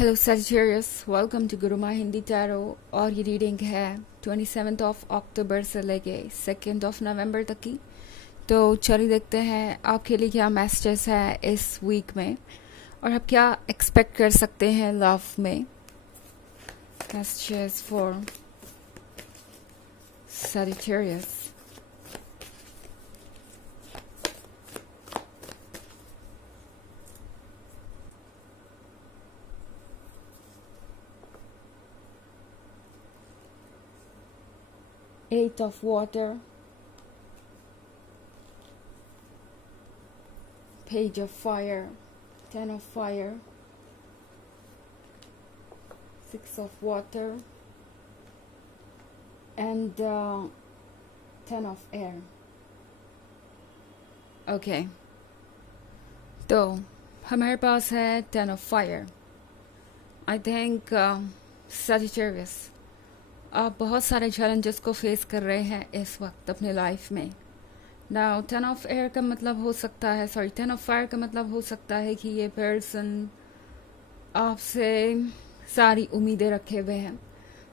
Hello Sagittarius, welcome to Guruma Hindi tarot. और ये reading है 27 ऑफ अक्टूबर से लेके 2 नवंबर तक की। तो चलिए देखते हैं आपके लिए क्या मैसेजेस है इस वीक में और आप क्या एक्सपेक्ट कर सकते हैं लव में। Messages for Sagittarius. Eight of water, page of fire, 10 of fire, 6 of water and 10 of air. Okay, तो हमारे पास है 10 of fire. I think Sagittarius, आप बहुत सारे चैलेंजेस को फेस कर रहे हैं इस वक्त अपने लाइफ में। नाउ 10 ऑफ एयर का मतलब हो सकता है 10 ऑफ फायर का मतलब हो सकता है कि ये पर्सन आपसे सारी उम्मीदें रखे हुए हैं।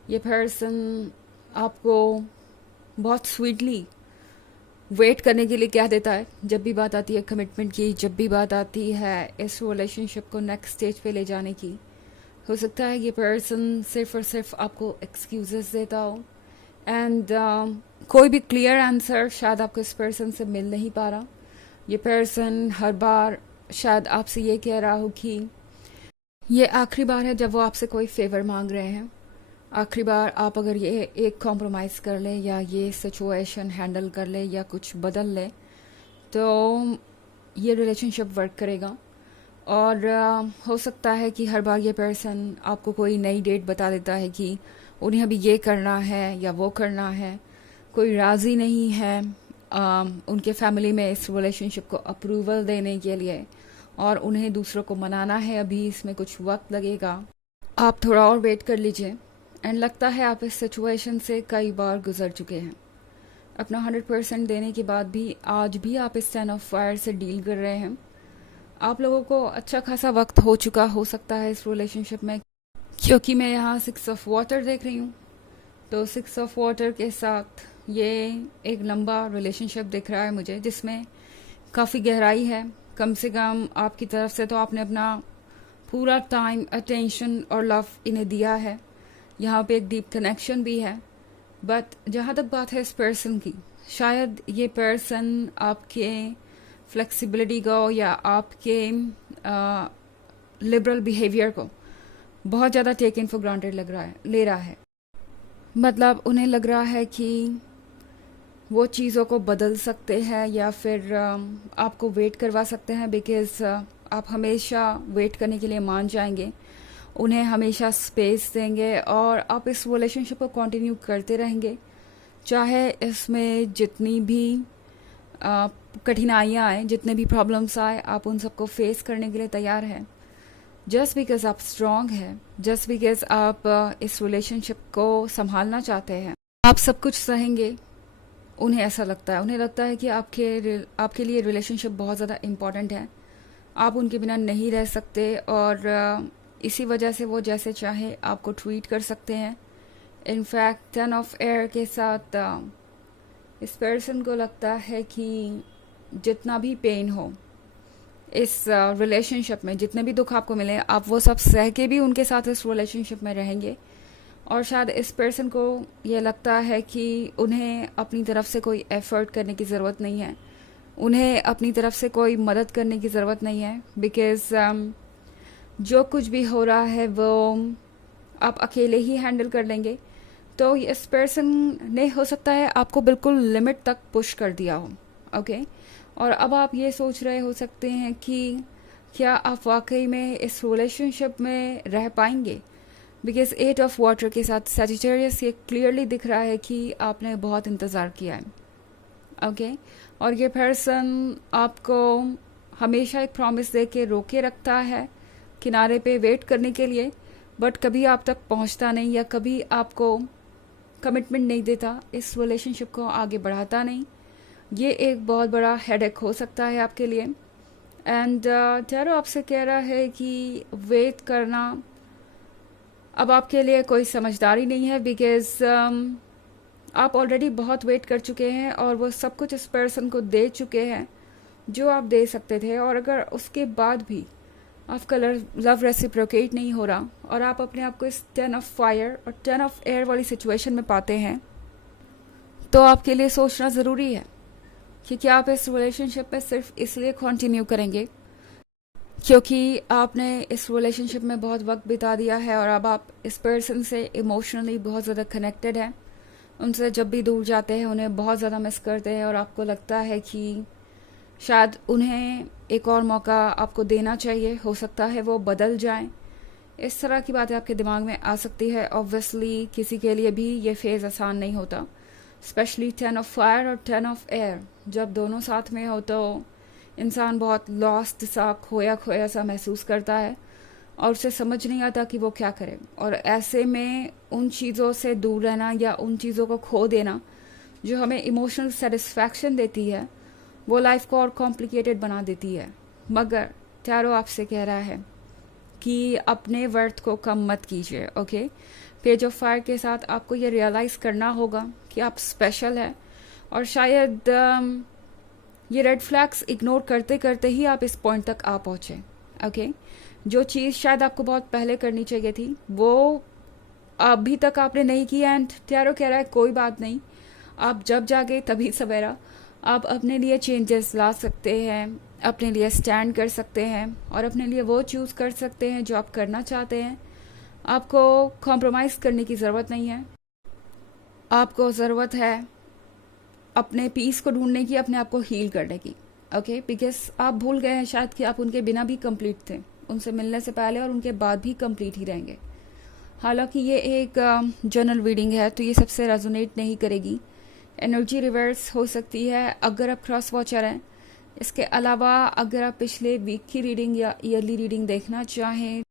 ये पर्सन आपको बहुत स्वीटली वेट करने के लिए कह देता है जब भी बात आती है कमिटमेंट की, जब भी बात आती है इस रिलेशनशिप को नेक्स्ट स्टेज पे ले जाने की। हो सकता है ये पर्सन सिर्फ और सिर्फ आपको एक्सक्यूजेस देता हो एंड कोई भी क्लियर आंसर शायद आपको इस पर्सन से मिल नहीं पा रहा। ये पर्सन हर बार शायद आपसे ये कह रहा हो कि ये आखिरी बार है जब वो आपसे कोई फेवर मांग रहे हैं। आखिरी बार आप अगर ये एक कॉम्प्रोमाइज़ कर ले या ये सिचुएशन हैंडल कर ले या कुछ बदल ले तो ये रिलेशनशिप वर्क करेगा। और हो सकता है कि हर बार ये पर्सन आपको कोई नई डेट बता देता है कि उन्हें अभी ये करना है या वो करना है। कोई राज़ी नहीं है उनके फैमिली में इस रिलेशनशिप को अप्रूवल देने के लिए और उन्हें दूसरों को मनाना है। अभी इसमें कुछ वक्त लगेगा, आप थोड़ा और वेट कर लीजिए। एंड लगता है आप इस सिचुएशन से कई बार गुजर चुके हैं। अपना 100% देने के बाद भी आज भी आप इस 10 ऑफ फायर से डील कर रहे हैं। आप लोगों को अच्छा खासा वक्त हो चुका हो सकता है इस रिलेशनशिप में, क्योंकि मैं यहाँ 6 ऑफ वाटर देख रही हूँ। तो 6 ऑफ वाटर के साथ ये एक लंबा रिलेशनशिप दिख रहा है मुझे, जिसमें काफ़ी गहराई है। कम से कम आपकी तरफ से तो आपने अपना पूरा टाइम, अटेंशन और लव इन्हें दिया है। यहाँ पे एक डीप कनेक्शन भी है। बट जहाँ तक बात है इस पर्सन की, शायद ये पर्सन आपके फ्लेक्सिबिलिटी को या आपके लिबरल बिहेवियर को बहुत ज़्यादा टेक इन फॉर ग्रांटेड ले रहा है। मतलब उन्हें लग रहा है कि वो चीज़ों को बदल सकते हैं या फिर आपको वेट करवा सकते हैं, बिकॉज आप हमेशा वेट करने के लिए मान जाएंगे, उन्हें हमेशा स्पेस देंगे और आप इस रिलेशनशिप को कंटिन्यू करते रहेंगे, चाहे इसमें जितनी भी कठिनाइयाँ आए, जितने भी प्रॉब्लम्स आए, आप उन सबको फेस करने के लिए तैयार हैं। जस्ट बिकॉज आप स्ट्रांग हैं, जस्ट बिकॉज आप इस रिलेशनशिप को संभालना चाहते हैं, आप सब कुछ सहेंगे। उन्हें ऐसा लगता है, उन्हें लगता है कि आपके लिए रिलेशनशिप बहुत ज़्यादा इम्पॉर्टेंट है, आप उनके बिना नहीं रह सकते और इसी वजह से वो जैसे चाहे आपको ट्रीट कर सकते हैं। इनफैक्ट 10 ऑफ एयर के साथ इस पर्सन को लगता है कि जितना भी पेन हो इस रिलेशनशिप में, जितने भी दुख आपको मिले, आप वो सब सह के भी उनके साथ इस रिलेशनशिप में रहेंगे। और शायद इस पर्सन को ये लगता है कि उन्हें अपनी तरफ से कोई एफर्ट करने की ज़रूरत नहीं है, उन्हें अपनी तरफ से कोई मदद करने की ज़रूरत नहीं है, बिकॉज़ जो कुछ भी हो रहा है वो आप अकेले ही हैंडल कर लेंगे। तो इस पर्सन ने हो सकता है आपको बिल्कुल लिमिट तक पुश कर दिया हो, ओके। और अब आप ये सोच रहे हो सकते हैं कि क्या आप वाकई में इस रिलेशनशिप में रह पाएंगे, बिकॉज 8 ऑफ वाटर के साथ सजिटेरियस ये क्लियरली दिख रहा है कि आपने बहुत इंतज़ार किया है, ओके। और ये पर्सन आपको हमेशा एक प्रॉमिस दे के रोके रखता है किनारे पे वेट करने के लिए, बट कभी आप तक पहुंचता नहीं या कभी आपको कमिटमेंट नहीं देता, इस रिलेशनशिप को आगे बढ़ाता नहीं। ये एक बहुत बड़ा हेडेक हो सकता है आपके लिए। एंड टैरो आपसे कह रहा है कि वेट करना अब आपके लिए कोई समझदारी नहीं है, बिकॉज आप ऑलरेडी बहुत वेट कर चुके हैं और वो सब कुछ इस पर्सन को दे चुके हैं जो आप दे सकते थे। और अगर उसके बाद भी आपका लव रेसिप्रोकेट नहीं हो रहा और आप अपने आप को इस 10 ऑफ फायर और 10 ऑफ एयर वाली सिचुएशन में पाते हैं, तो आपके लिए सोचना ज़रूरी है कि क्या आप इस रिलेशनशिप में सिर्फ इसलिए कंटिन्यू करेंगे क्योंकि आपने इस रिलेशनशिप में बहुत वक्त बिता दिया है और अब आप इस पर्सन से इमोशनली बहुत ज़्यादा कनेक्टेड हैं। उनसे जब भी दूर जाते हैं उन्हें बहुत ज़्यादा मिस करते हैं और आपको लगता है कि शायद उन्हें एक और मौका आपको देना चाहिए, हो सकता है वो बदल जाएं। इस तरह की बातें आपके दिमाग में आ सकती है। ऑब्वियसली किसी के लिए भी ये फेज़ आसान नहीं होता, स्पेशली 10 ऑफ फायर और 10 ऑफ एयर जब दोनों साथ में हो तो इंसान बहुत लॉस्ट सा, खोया खोया सा महसूस करता है और उसे समझ नहीं आता कि वो क्या करे। और ऐसे में उन चीज़ों से दूर रहना या उन चीज़ों को खो देना जो हमें इमोशनल सेटिस्फैक्शन देती है, वो लाइफ को और कॉम्प्लिकेटेड बना देती है। मगर टैरो आपसे कह रहा है कि अपने वर्थ को कम मत कीजिए। ओके, पेज ऑफ फायर के साथ आपको ये रियलाइज़ करना होगा कि आप स्पेशल है और शायद ये रेड फ्लैग्स इग्नोर करते करते ही आप इस पॉइंट तक आ पहुँचे। ओके, जो चीज़ शायद आपको बहुत पहले करनी चाहिए थी वो अभी तक आपने नहीं की, एंड टैरो कह रहा है कोई बात नहीं, आप जब जागे तभी सवेरा। आप अपने लिए चेंजेस ला सकते हैं, अपने लिए स्टैंड कर सकते हैं और अपने लिए वो चूज़ कर सकते हैं जो आप करना चाहते हैं। आपको कॉम्प्रोमाइज़ करने की ज़रूरत नहीं है, आपको ज़रूरत है अपने पीस को ढूंढने की, अपने आप को हील करने की। ओके, बिकॉज आप भूल गए हैं शायद कि आप उनके बिना भी कंप्लीट थे, उनसे मिलने से पहले और उनके बाद भी कंप्लीट ही रहेंगे। हालांकि ये एक जनरल रीडिंग है तो ये सबसे रेजोनेट नहीं करेगी। एनर्जी रिवर्स हो सकती है अगर आप क्रॉस वॉचर हैं। इसके अलावा अगर आप पिछले वीक की रीडिंग या ईयरली रीडिंग देखना चाहें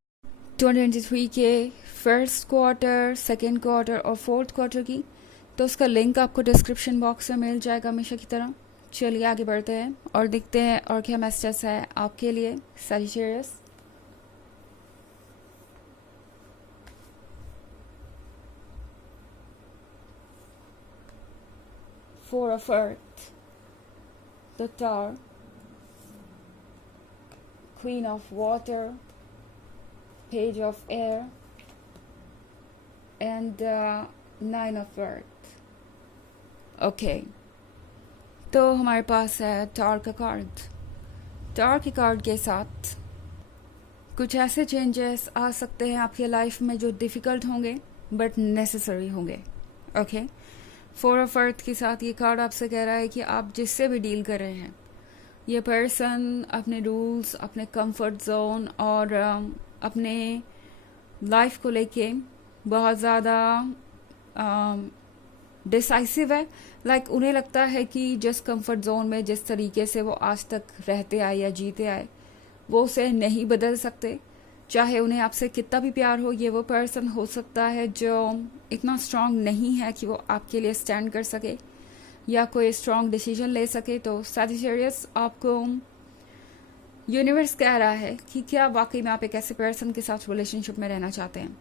2023 के फर्स्ट क्वार्टर, सेकेंड क्वार्टर और फोर्थ क्वार्टर की, तो उसका लिंक आपको डिस्क्रिप्शन बॉक्स में मिल जाएगा हमेशा की तरह। चलिए आगे बढ़ते हैं और देखते हैं और क्या मैसेज है आपके लिए Sagittarius. Four of Earth, the Tower, Queen of Water, Page of Air, and Nine of Earth. Okay, तो हमारे पास है टावर का कार्ड। टावर के कार्ड के साथ कुछ ऐसे चेंजेस आ सकते हैं आपके लाइफ में जो डिफ़िकल्ट होंगे बट नेसेसरी होंगे। ओके, फोर ऑफ अर्थ के साथ ये कार्ड आपसे कह रहा है कि आप जिससे भी डील कर रहे हैं, ये पर्सन अपने रूल्स, अपने कंफर्ट जोन और अपने लाइफ को लेके बहुत ज़्यादा डिसाइसिव है। लाइक उन्हें लगता है कि जिस कंफर्ट जोन में जिस तरीके से वो आज तक रहते आए या जीते आए वो उसे नहीं बदल सकते। चाहे उन्हें आपसे कितना भी प्यार हो, ये वो पर्सन हो सकता है जो इतना स्ट्रांग नहीं है कि वो आपके लिए स्टैंड कर सके या कोई स्ट्रांग डिसीजन ले सके। तो सैजिटेरियस, आपको यूनिवर्स कह रहा है कि क्या वाकई में आप एक ऐसे पर्सन के साथ रिलेशनशिप में रहना चाहते हैं।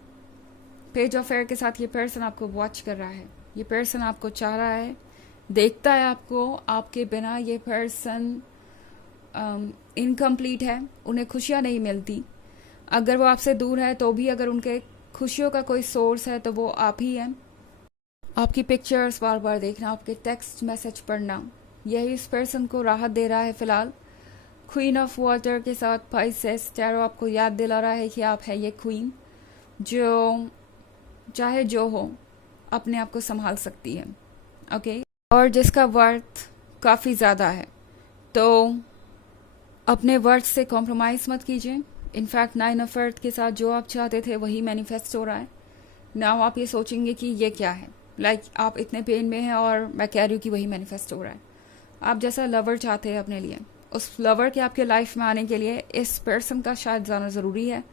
पेज ऑफ एयर के साथ ये पर्सन आपको वॉच कर रहा है, ये पर्सन आपको चाह रहा है, देखता है आपको। आपके बिना ये पर्सन इनकम्प्लीट है, उन्हें खुशियाँ नहीं मिलती। अगर वो आपसे दूर है तो भी अगर उनके खुशियों का कोई सोर्स है तो वो आप ही हैं। आपकी पिक्चर्स बार बार देखना, आपके टेक्स्ट मैसेज पढ़ना, यही इस पर्सन को राहत दे रहा है फिलहाल। क्वीन ऑफ वाटर के साथ पाइसेस, टैरो आपको याद दिला रहा है कि आप है ये क्वीन जो चाहे जो हो अपने आप को संभाल सकती है। ओके, और जिसका वर्थ काफ़ी ज़्यादा है। तो अपने वर्थ से कॉम्प्रोमाइज़ मत कीजिए। इनफैक्ट नाइन ऑफ अर्थ के साथ जो आप चाहते थे वही मैनिफेस्ट हो रहा है। नाउ आप ये सोचेंगे कि ये क्या है, लाइक आप इतने पेन में हैं और मैं कह रही हूँ कि वही मैनिफेस्ट हो रहा है। आप जैसा लवर चाहते हैं अपने लिए, उस लवर के आपके लाइफ में आने के लिए इस पर्सन का शायद जाना ज़रूरी है।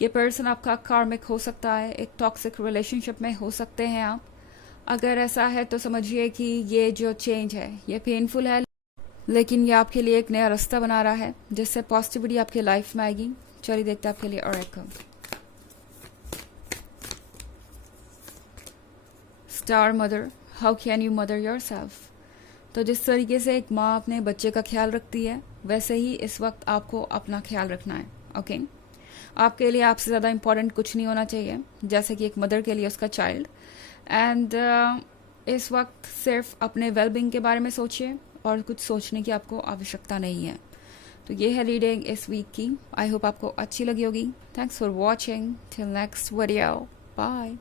ये पर्सन आपका कार्मिक हो सकता है, एक टॉक्सिक रिलेशनशिप में हो सकते हैं आप। अगर ऐसा है तो समझिए कि ये जो चेंज है ये पेनफुल है, लेकिन ये आपके लिए एक नया रास्ता बना रहा है जिससे पॉजिटिविटी आपके लाइफ में आएगी। चलिए देखते हैं आपके लिए और एक star mother, how can you mother your self. तो जिस तरीके से एक माँ अपने बच्चे का ख्याल रखती है, वैसे ही इस वक्त आपको अपना ख्याल रखना है। ओके, आपके लिए आपसे ज़्यादा इम्पोर्टेंट कुछ नहीं होना चाहिए, जैसे कि एक मदर के लिए उसका चाइल्ड। एंड इस वक्त सिर्फ अपने वेलबींग के बारे में सोचिए, और कुछ सोचने की आपको आवश्यकता नहीं है। तो ये है रीडिंग इस वीक की। आई होप आपको अच्छी लगी होगी। Thanks for watching. Till next video, bye.